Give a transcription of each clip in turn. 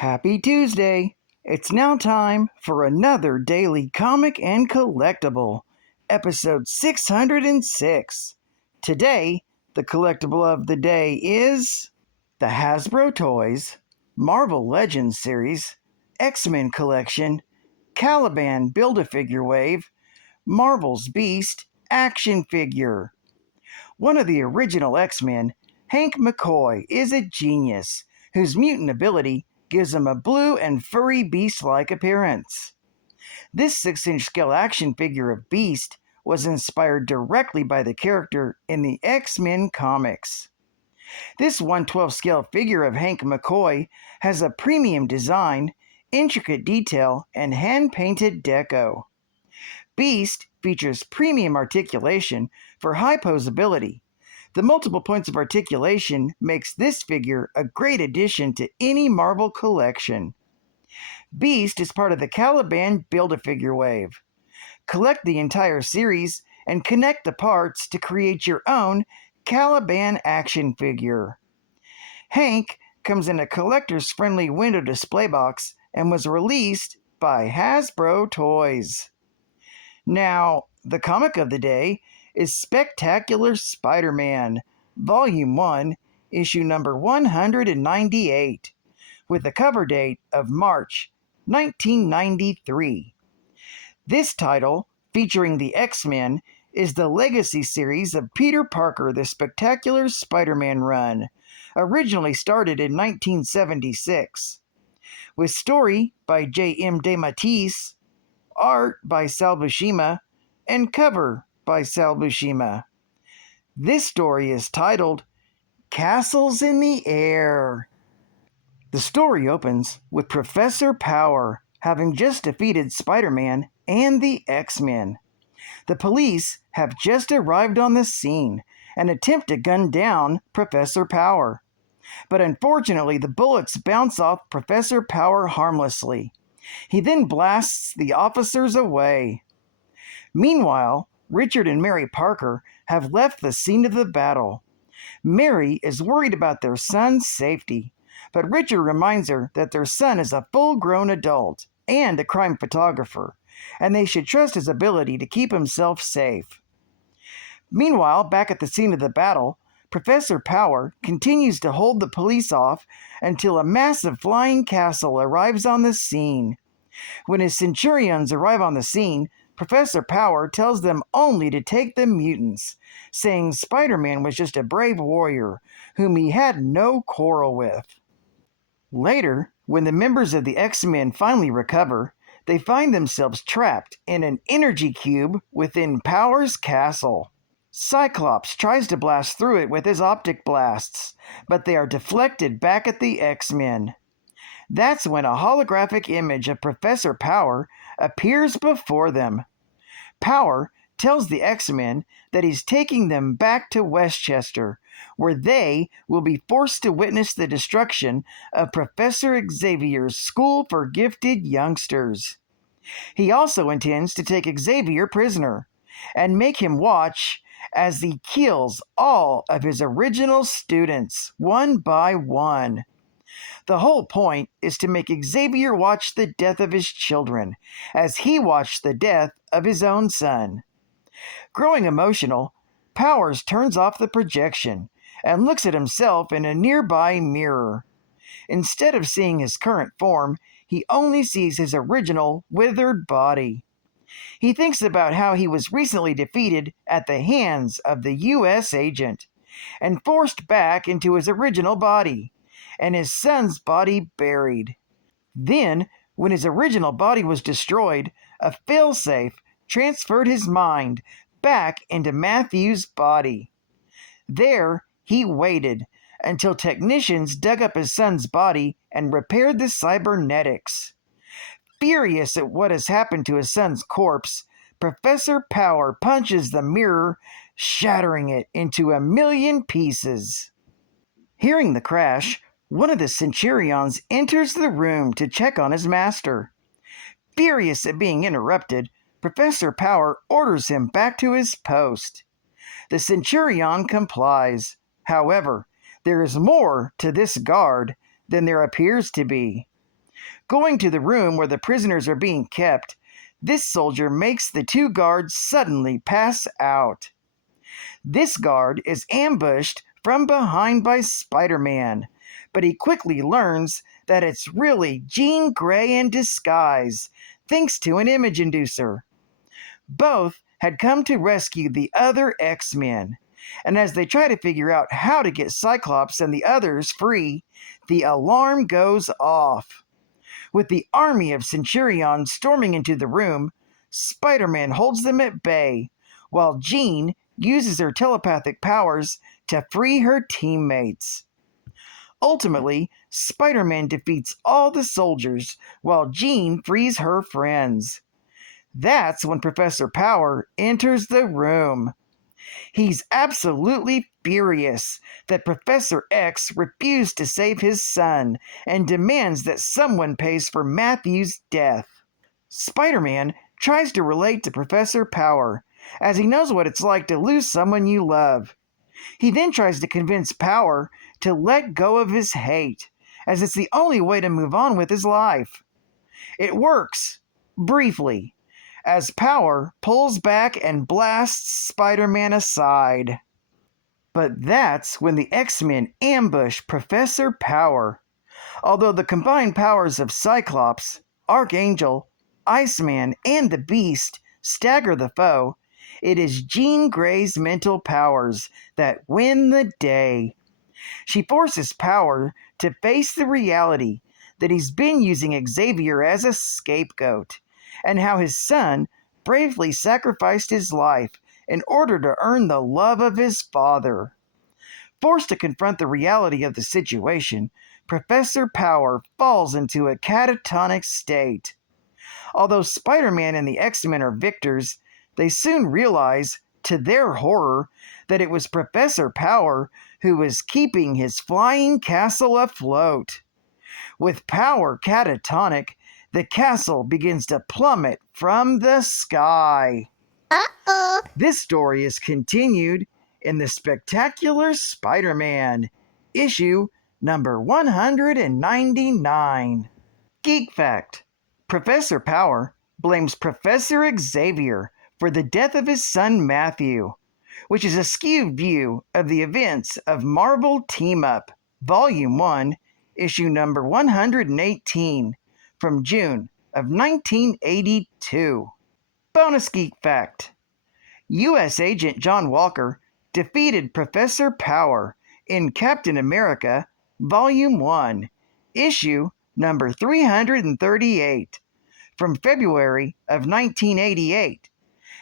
Happy Tuesday! It's now time for another daily comic and collectible, episode 606. Today, the collectible of the day is the Hasbro Toys, Marvel Legends series, X-Men collection, Caliban Build-A-Figure Wave, Marvel's Beast action figure. One of the original X-Men, Hank McCoy, is a genius whose mutant ability gives him a blue and furry beast-like appearance. This 6-inch scale action figure of Beast was inspired directly by the character in the X-Men comics. This 1/12 scale figure of Hank McCoy has a premium design, intricate detail, and hand-painted deco. Beast features premium articulation for high posability. The multiple points of articulation makes this figure a great addition to any Marvel collection. Beast is part of the Caliban Build-A-Figure Wave. Collect the entire series and connect the parts to create your own Caliban action figure. Hank comes in a collector's friendly window display box and was released by Hasbro Toys. Now, the comic of the day is Spectacular Spider-Man, Volume 1, Issue number 198, with a cover date of March 1993. This title, featuring the X-Men, is the legacy series of Peter Parker, the Spectacular Spider-Man run, originally started in 1976. With story by J.M. DeMatteis, art by Sal Buscema, and cover by Sal Buscema. This story is titled Castles in the Air. The story opens with Professor Power having just defeated Spider-Man and the X-Men. The police have just arrived on the scene and attempt to gun down Professor Power. But unfortunately, the bullets bounce off Professor Power harmlessly. He then blasts the officers away. Meanwhile, Richard and Mary Parker have left the scene of the battle. Mary is worried about their son's safety, but Richard reminds her that their son is a full-grown adult and a crime photographer, and they should trust his ability to keep himself safe. Meanwhile, back at the scene of the battle, Professor Power continues to hold the police off until a massive flying castle arrives on the scene. When his Centurions arrive on the scene, Professor Power tells them only to take the mutants, saying Spider-Man was just a brave warrior whom he had no quarrel with. Later, when the members of the X-Men finally recover, they find themselves trapped in an energy cube within Power's castle. Cyclops tries to blast through it with his optic blasts, but they are deflected back at the X-Men. That's when a holographic image of Professor Power appears before them. Power tells the X-Men that he's taking them back to Westchester, where they will be forced to witness the destruction of Professor Xavier's School for Gifted Youngsters. He also intends to take Xavier prisoner and make him watch as he kills all of his original students, one by one. The whole point is to make Xavier watch the death of his children, as he watched the death of his own son. Growing emotional, Powers turns off the projection and looks at himself in a nearby mirror. Instead of seeing his current form, he only sees his original withered body. He thinks about how he was recently defeated at the hands of the U.S. agent and forced back into his original body, and his son's body buried. Then, when his original body was destroyed, a failsafe transferred his mind back into Matthew's body. There, he waited until technicians dug up his son's body and repaired the cybernetics. Furious at what has happened to his son's corpse, Professor Power punches the mirror, shattering it into 1,000,000 pieces. Hearing the crash, one of the Centurions enters the room to check on his master. Furious at being interrupted, Professor Power orders him back to his post. The Centurion complies. However, there is more to this guard than there appears to be. Going to the room where the prisoners are being kept, this soldier makes the two guards suddenly pass out. This guard is ambushed from behind by Spider-Man, but he quickly learns that it's really Jean Grey in disguise, thanks to an image inducer. Both had come to rescue the other X-Men, and as they try to figure out how to get Cyclops and the others free, the alarm goes off. With the army of Centurions storming into the room, Spider-Man holds them at bay, while Jean uses her telepathic powers to free her teammates. Ultimately, Spider-Man defeats all the soldiers, while Jean frees her friends. That's when Professor Power enters the room. He's absolutely furious that Professor X refused to save his son and demands that someone pays for Matthew's death. Spider-Man tries to relate to Professor Power, as he knows what it's like to lose someone you love. He then tries to convince Power to let go of his hate, as it's the only way to move on with his life. It works, briefly, as Power pulls back and blasts Spider-Man aside. But that's when the X-Men ambush Professor Power. Although the combined powers of Cyclops, Archangel, Iceman, and the Beast stagger the foe, it is Jean Grey's mental powers that win the day. She forces Power to face the reality that he's been using Xavier as a scapegoat, and how his son bravely sacrificed his life in order to earn the love of his father. Forced to confront the reality of the situation, Professor Power falls into a catatonic state. Although Spider-Man and the X-Men are victors, they soon realize, to their horror, that it was Professor Power who was keeping his flying castle afloat. With Power catatonic, the castle begins to plummet from the sky. Uh-oh. This story is continued in the Spectacular Spider-Man, issue number 199. Geek Fact: Professor Power blames Professor Xavier for the death of his son Matthew, which is a skewed view of the events of Marvel Team-Up, Volume 1, issue number 118, from June of 1982. Bonus Geek Fact: U.S. Agent John Walker defeated Professor Power in Captain America, Volume 1, issue number 338, from February of 1988,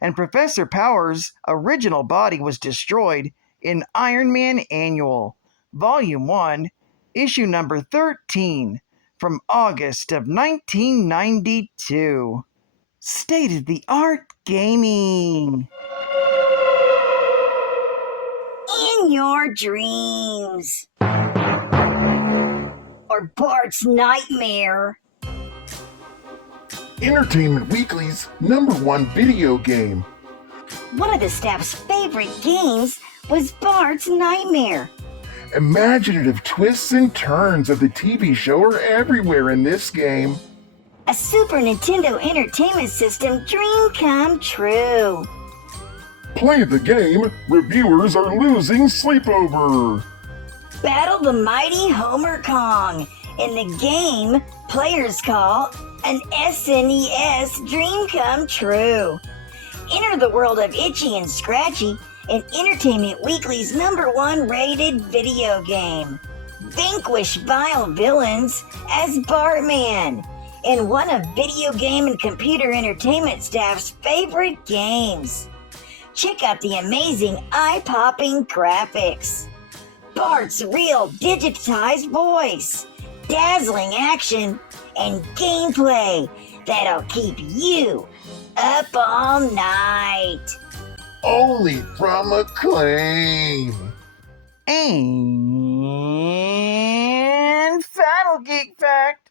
and Professor Power's original body was destroyed in Iron Man Annual, Volume 1, issue number 13, from August of 1992. State-of-the-art gaming. In your dreams. Or Bart's nightmare. Entertainment Weekly's #1 video game. One of the staff's favorite games was Bart's Nightmare. Imaginative twists and turns of the TV show are everywhere in this game. A Super Nintendo Entertainment System dream come true. Play the game, reviewers are losing sleep over. Battle the mighty Homer Kong. In the game, players call an SNES dream come true. Enter the world of Itchy and Scratchy in Entertainment Weekly's #1 rated video game. Vanquish vile villains as Bartman in one of video game and computer entertainment staff's favorite games. Check out the amazing eye-popping graphics, Bart's real digitized voice, dazzling action, and gameplay that'll keep you up all night. Only from Acclaim. And final Geek Fact: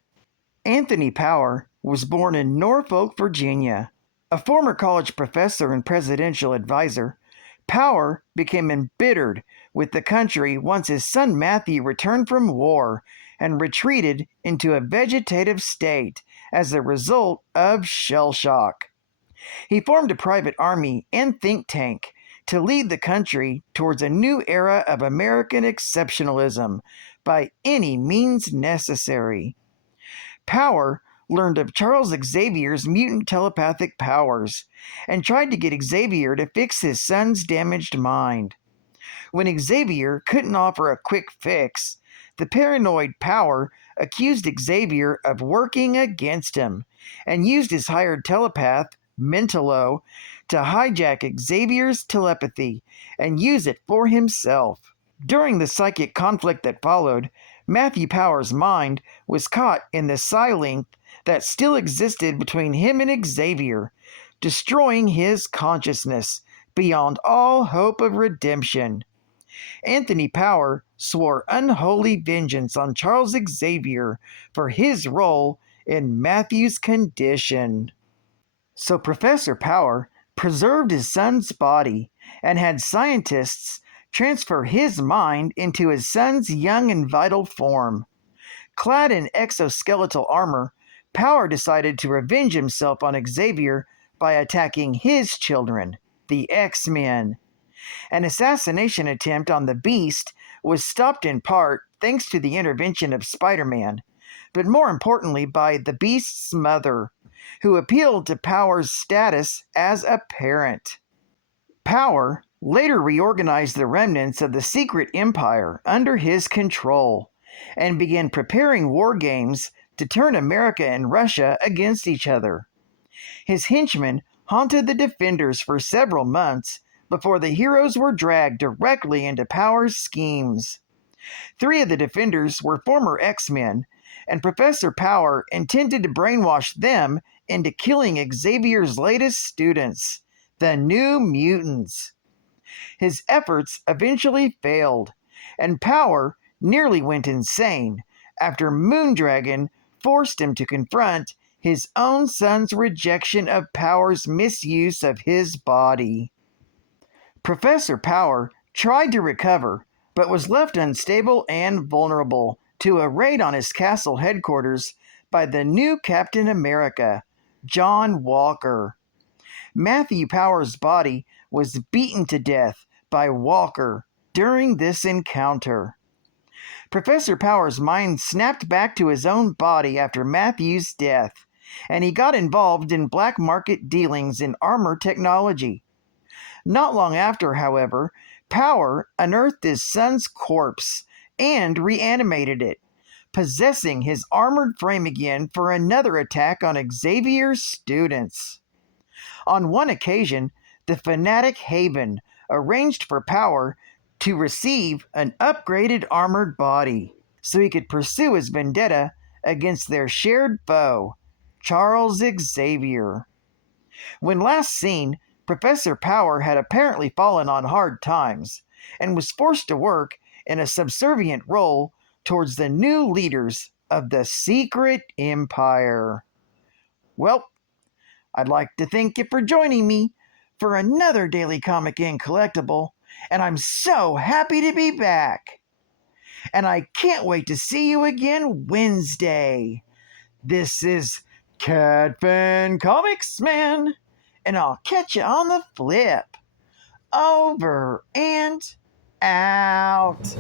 Anthony Power was born in Norfolk, Virginia. A former college professor and presidential advisor, Power became embittered with the country once his son Matthew returned from war and retreated into a vegetative state as a result of shell shock. He formed a private army and think tank to lead the country towards a new era of American exceptionalism by any means necessary. Power learned of Charles Xavier's mutant telepathic powers and tried to get Xavier to fix his son's damaged mind. When Xavier couldn't offer a quick fix, the paranoid Power accused Xavier of working against him and used his hired telepath, Mentalo, to hijack Xavier's telepathy and use it for himself. During the psychic conflict that followed, Matthew Power's mind was caught in the psi-link that still existed between him and Xavier, destroying his consciousness beyond all hope of redemption. Anthony Power swore unholy vengeance on Charles Xavier for his role in Matthew's condition. So Professor Power preserved his son's body and had scientists transfer his mind into his son's young and vital form. Clad in exoskeletal armor, Power decided to revenge himself on Xavier by attacking his children, the X-Men. An assassination attempt on the Beast was stopped in part thanks to the intervention of Spiderman, but more importantly by the Beast's mother, who appealed to Power's status as a parent. Power later reorganized the remnants of the secret empire under his control and began preparing war games to turn America and Russia against each other. His henchmen haunted the Defenders for several months before the heroes were dragged directly into Power's schemes. 3 of the Defenders were former X-Men, and Professor Power intended to brainwash them into killing Xavier's latest students, the New Mutants. His efforts eventually failed, and Power nearly went insane after Moondragon forced him to confront his own son's rejection of Power's misuse of his body. Professor Power tried to recover, but was left unstable and vulnerable to a raid on his castle headquarters by the new Captain America, John Walker. Matthew Power's body was beaten to death by Walker during this encounter. Professor Power's mind snapped back to his own body after Matthew's death, and he got involved in black market dealings in armor technology. Not long after, however, Power unearthed his son's corpse and reanimated it, possessing his armored frame again for another attack on Xavier's students. On one occasion, the fanatic Haven arranged for Power to receive an upgraded armored body so he could pursue his vendetta against their shared foe, Charles Xavier. When last seen, Professor Power had apparently fallen on hard times and was forced to work in a subservient role towards the new leaders of the Secret Empire. Well, I'd like to thank you for joining me for another Daily Comic and Collectible, and I'm so happy to be back. And I can't wait to see you again Wednesday. This is Catfan Comics Man, and I'll catch you on the flip. Over and out.